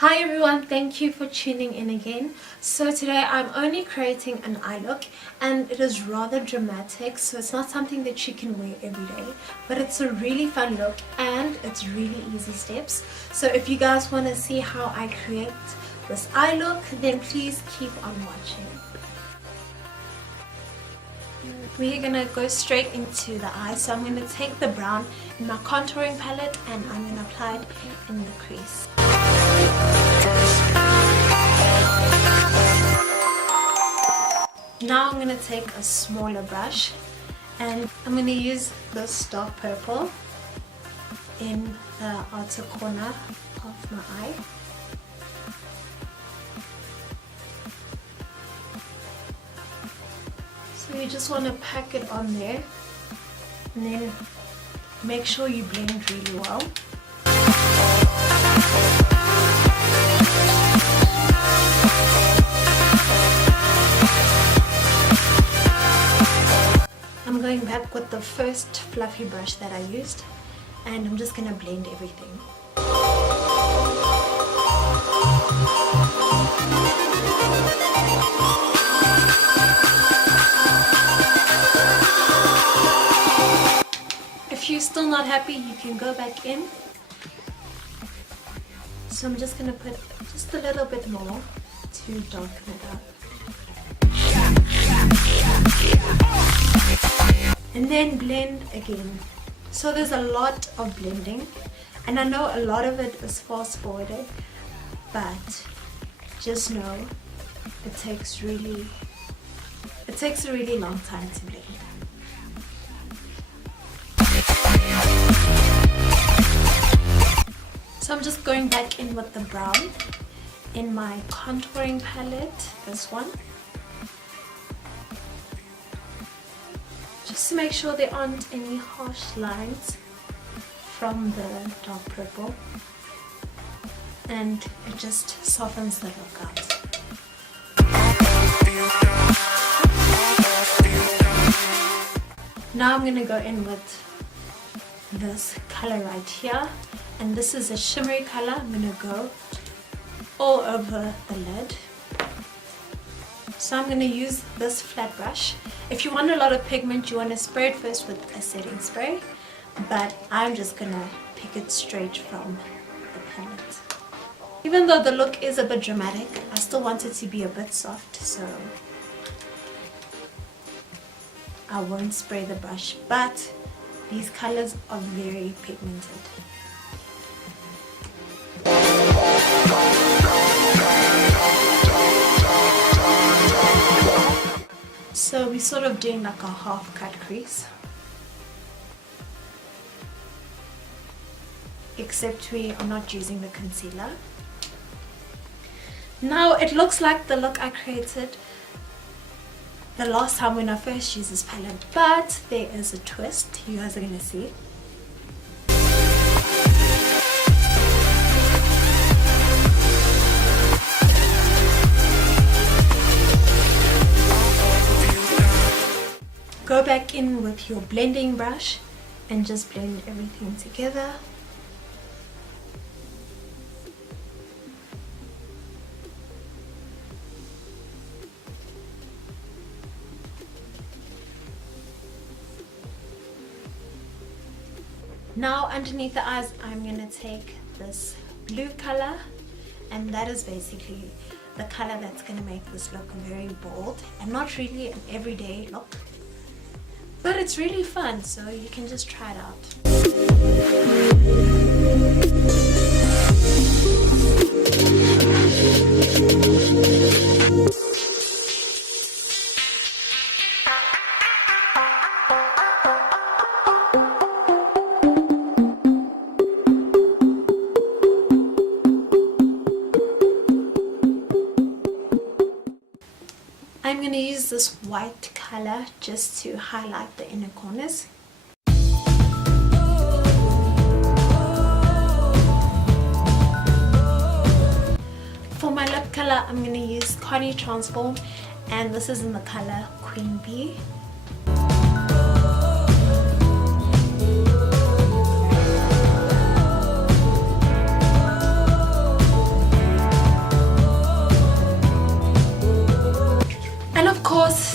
Hi everyone, thank you for tuning in again. So today I'm only creating an eye look and it is rather dramatic, so it's not something that you can wear every day, but it's a really fun look and it's really easy steps. So if you guys want to see how I create this eye look, then please keep on watching. We're going to go straight into the eye, so I'm going to take the brown in my contouring palette and I'm going to apply it in the crease. Now I'm going to take a smaller brush and I'm going to use this dark purple in the outer corner of my eye. So you just want to pack it on there and then make sure you blend really well. I'm going back with the first fluffy brush that I used and I'm just going to blend everything. If you're still not happy, you can go back in. So I'm just going to put just a little bit more to darken it up. And then blend again. So there's a lot of blending and I know a lot of it is fast forwarded, but just know it takes a really long time to blend. So I'm just going back in with the brown in my contouring palette, this one. Just to make sure there aren't any harsh lines from the dark purple, and it just softens the look out. Now I'm going to go in with this color right here, and this is a shimmery color. I'm going to go all over the lid. So I'm going to use this flat brush. If you want a lot of pigment, you want to spray it first with a setting spray, but I'm just going to pick it straight from the palette. Even though the look is a bit dramatic, I still want it to be a bit soft, so I won't spray the brush, but these colors are very pigmented. So we're sort of doing like a half cut crease, except we are not using the concealer. Now it looks like the look I created the last time when I first used this palette, but there is a twist. You guys are going to see. Go back in with your blending brush and just blend everything together. Now underneath the eyes, I'm going to take this blue color, and that is basically the color that's going to make this look very bold and not really an everyday look. But it's really fun, so you can just try it out. I'm going to use this white color just to highlight the inner corners. For my lip color, I'm going to use CONNIE Transform, and this is in the color Queen Bee.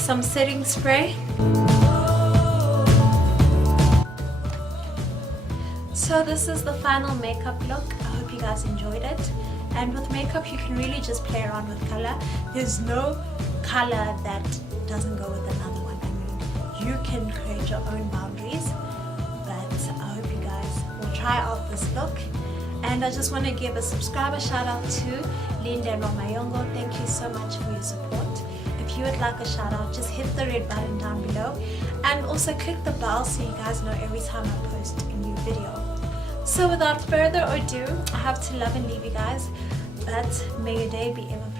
some setting spray. So this is the final makeup look. I hope you guys enjoyed it. And with makeup you can really just play around with color. There's no color that doesn't go with another one. I mean, you can create your own boundaries, but I hope you guys will try out this look. And I just want to give a subscriber shout out to Thato Mayongo. Thank you so much for your support. If you would like a shout out, just hit the red button down below and also click the bell so you guys know every time I post a new video. So without further ado, I have to love and leave you guys, but may your day be ever